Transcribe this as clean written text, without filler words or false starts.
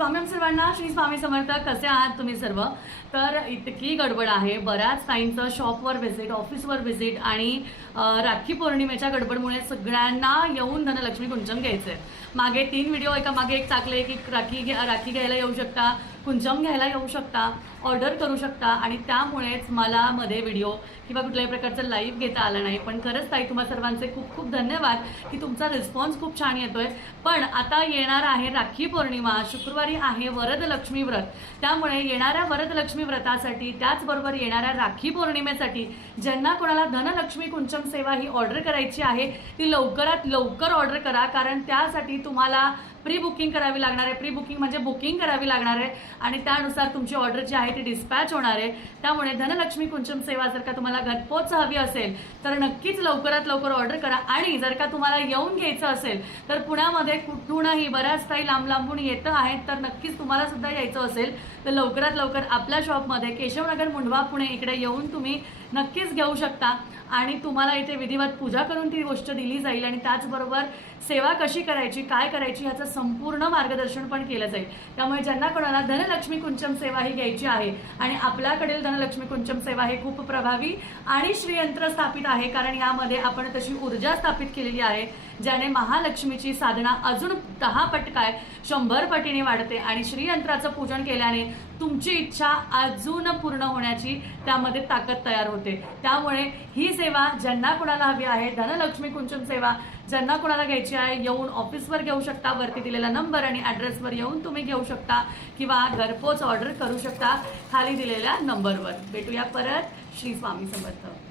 स्वामी सर्वांना श्री स्वामी समर्थ. कसे आहात तुम्ही सर्व? तर इतकी गडबड आहे, बऱ्याच टाईमचं शॉपवर व्हिजिट, ऑफिसवर व्हिजिट आणि राखी पौर्णिमेच्या गडबडमुळे सगळ्यांना येऊन धनलक्ष्मी कुंचम घ्यायचंय. मागे 3 व्हिडिओ एका मागे एक टाकले की राखी घ्यायला येऊ शकता, कुंचम घ्यायला येऊ शकता, ऑर्डर करू शकता आणि त्यामुळेच मला मध्ये व्हिडिओ किंवा कुठल्याही प्रकारचं लाईव्ह घेता आलं नाही. पण खरंच ताई तुम्हा सर्वांचे खूप खूप धन्यवाद की तुमचा रिस्पॉन्स खूप छान येतोय. पण आता येणार आहे राखी पौर्णिमा, शुक्रवारी आहे वरदलक्ष्मी व्रत. त्यामुळे येणाऱ्या वरदलक्ष्मी व्रतासाठी त्याचबरोबर येणाऱ्या राखी पौर्णिमेसाठी ज्यांना कोणाला धनलक्ष्मी कुंचम सेवा ही ऑर्डर करायची आहे ती लवकरात लवकर ऑर्डर करा, कारण त्यासाठी तुम्हाला प्री बुकिंग करावी लागणार आहे. प्री बुकिंग म्हणजे बुकिंग करावी लागणार आहे आणि त्यानुसार तुमची ऑर्डर जी आहे ती डिस्पॅच होणार आहे. त्यामुळे धनलक्ष्मी कुंचम सेवा जर का तुम्हाला घरपोच हवी असेल तर नक्कीच लवकरात लवकर ऑर्डर करा. आणि जर का तुम्हाला येऊन घ्यायचं असेल तर पुण्यामध्ये कुठूनही बऱ्याच काही लांब लांबून येतं आहेत, तर नक्कीच तुम्हाला सुद्धा यायचं असेल तर लवकरात लवकर आपल्या शॉपमध्ये केशवनगर मुंढवा पुणे इकडे येऊन तुम्ही नक्कीच घेऊ शकता. आणि तुम्हाला इथे विधिवत पूजा करून ती गोष्ट दिली जाईल आणि त्याचबरोबर सेवा कशी करायची, काय करायची याचं संपूर्ण मार्गदर्शन पण केलं जाईल. त्यामुळे ज्यांना कोणाला धनलक्ष्मी कुंचम सेवा ही घ्यायची आहे आणि आपल्याकडील धनलक्ष्मी कुंचम सेवा हे खूप प्रभावी आणि श्रीयंत्र स्थापित आहे, कारण यामध्ये आपण तशी ऊर्जा स्थापित केलेली आहे ज्याने महालक्ष्मीची साधना अजून 10 पट काय 100 पटीने वाढते आणि श्रीयंत्राचं पूजन केल्याने तुमची इच्छा अजून पूर्ण होण्याची त्यामध्ये ताकद तयार होते. त्यामुळे ही सेवा ज्यांना कोणाला हवी आहे, धनलक्ष्मी कुंचम सेवा ज्यांना कोणाला घ्यायची आहे, येऊन ऑफिसवर घेऊ शकता. वरती दिलेला नंबर आणि ॲड्रेसवर येऊन तुम्ही घेऊ शकता किंवा घरपोच ऑर्डर करू शकता खाली दिलेल्या नंबरवर. भेटूया परत. श्री स्वामी समर्थ.